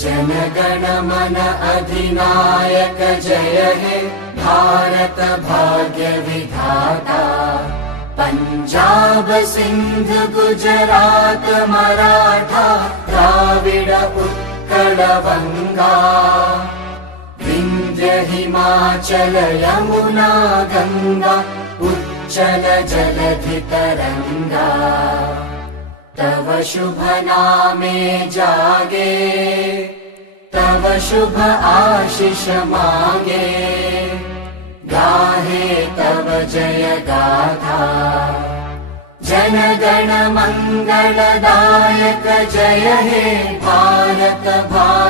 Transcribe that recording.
जनगण मन अधिनायक जय हे भारत भाग्य विधाता। पंजाब सिंध गुजरात मराठा द्राविड उत्कल वंगा। विंध्य हिमाचल यमुना गंगा उच्चल जलधि तरंगा। तव शुभ नामे जागे तव शुभ आशीष मांगे। गाहे तव जय गाथा जनगण मंगलदायक जय हे भारत भाग्य